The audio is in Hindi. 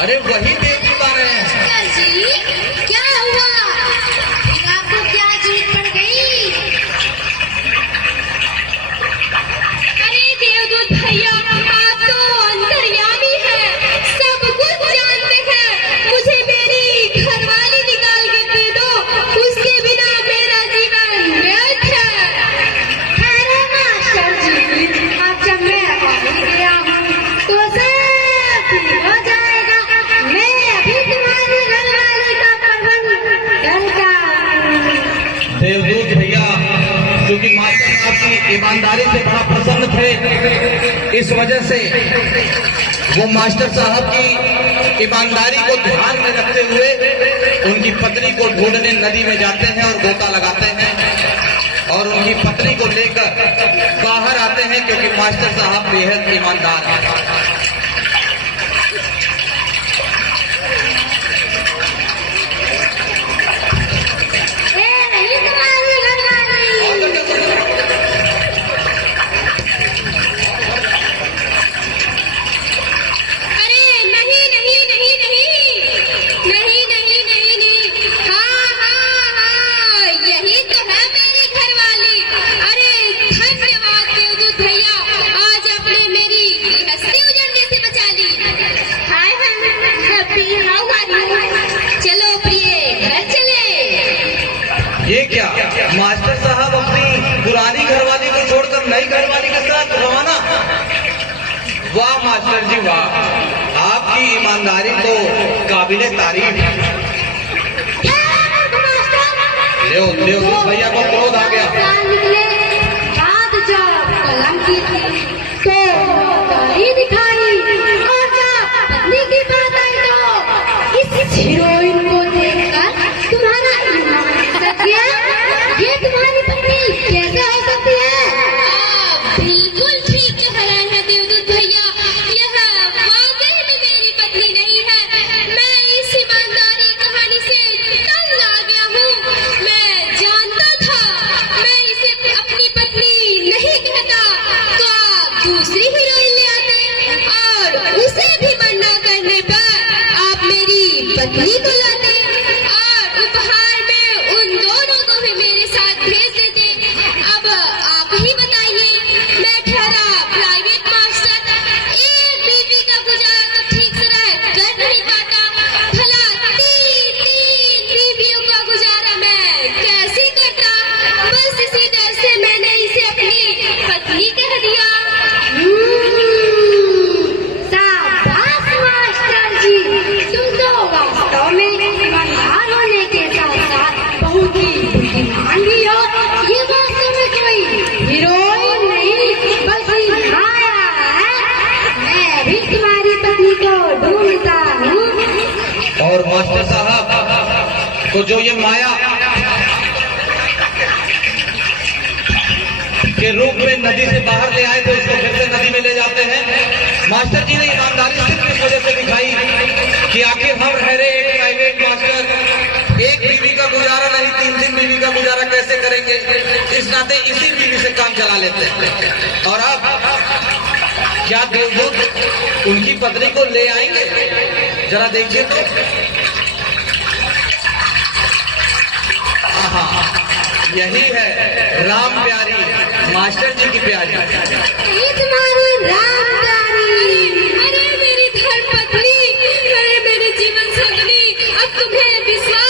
अरे वही देख पा रहे हैं जी। क्या हुआ? फिर आपको क्या जीत पड़ गई? अरे देवदूत भैया, आप तो अंतर्यामी हैं, सब कुछ जानते हैं। मुझे मेरी घरवाली निकाल के दे दो, उसके बिना मेरा जीवन व्यर्थ है। अरे मास्टर जी, अब जब मैं आ गया हूँ तो सब ठीक हो जाएगा। मैं अभी तुम्हारी घरवाली का प्रबंध करता हूँ। देवदूत भैया, क्योंकि मास्टर आपकी ईमानदारी से बड़ा प्रसन्न थे, इस वजह से वो मास्टर साहब की ईमानदारी को ध्यान में रखते हुए उनकी पत्नी को ढूंढने नदी में जाते हैं और गोता लगाते हैं और उनकी पत्नी को लेकर बाहर आते हैं, क्योंकि मास्टर साहब बेहद ईमानदार हैं। ये क्या मास्टर साहब अपनी पुरानी घरवाली को छोड़कर नई घरवाली के साथ रवाना? वाह मास्टर जी वाह, आपकी ईमानदारी तो काबिले तारीफ है। देवदूत भैया को क्रोध आ गया। बात जब कलम की थी तो गाली दिखाई, और जब पत्नी की बात आई तो इस हीरोइन को देखकर तुम्हारा ईमान सट गया। ये तुम्हारी पत्नी कैसे हो सकती है? बिल्कुल ठीक कह रहे हैं देवदूत भैया, यह वाकई में मेरी पत्नी नहीं है। मैं इस ईमानदारी कहानी से तंग आ गया हूँ। मैं जानता था मैं इसे अपनी पत्नी नहीं कहता तो आप दूसरी हीरोइन ले आते, और उसे भी मना करने पर आप मेरी पत्नी को लाते और उपहार में उन दोनों को भी मेरे साथ भेज देते। अब आप ही बताइए, मैं ठहरा प्राइवेट मास्टर, एक बीवी का गुजारा तो ठीक से कर नहीं पाता, भला तीन बीवियों का गुजारा मैं कैसे करता? बस इसी डर से मैंने इसे अपनी पत्नी कह दिया। शाबाश मास्टर जी, तुम तो वास्तव में ईमानदार होने के साथ साथ बहुत ही बुद्धिमान भी हो। ये वास्तव में कोई हीरोइन नहीं बल्कि माया है। मैं भी तुम्हारी पत्नी को ढूंढता हूँ। और मास्टर साहब तो जो ये माया के रूप में नदी से बाहर ले आए थे, उसको फिर से नदी में ले जाते हैं। मास्टर जी ने ईमानदारी सिर्फ इस वजह से दिखाई कि आखिर हम ठहरे एक प्राइवेट मास्टर, एक बीवी का गुजारा नहीं, तीन बीवी का गुजारा कैसे करेंगे? इस नाते इसी बीवी से काम चला लेते हैं। और अब क्या देवदूत उनकी पत्नी को ले आएंगे? जरा देखिए तो। हाँ, यही है राम प्यारी, मास्टर जी की प्यारी। ये तुम्हारी राम प्यारी, अरे मेरी धर्मपत्नी, अरे मेरे जीवन संगनी, अब तुम्हें विश्वास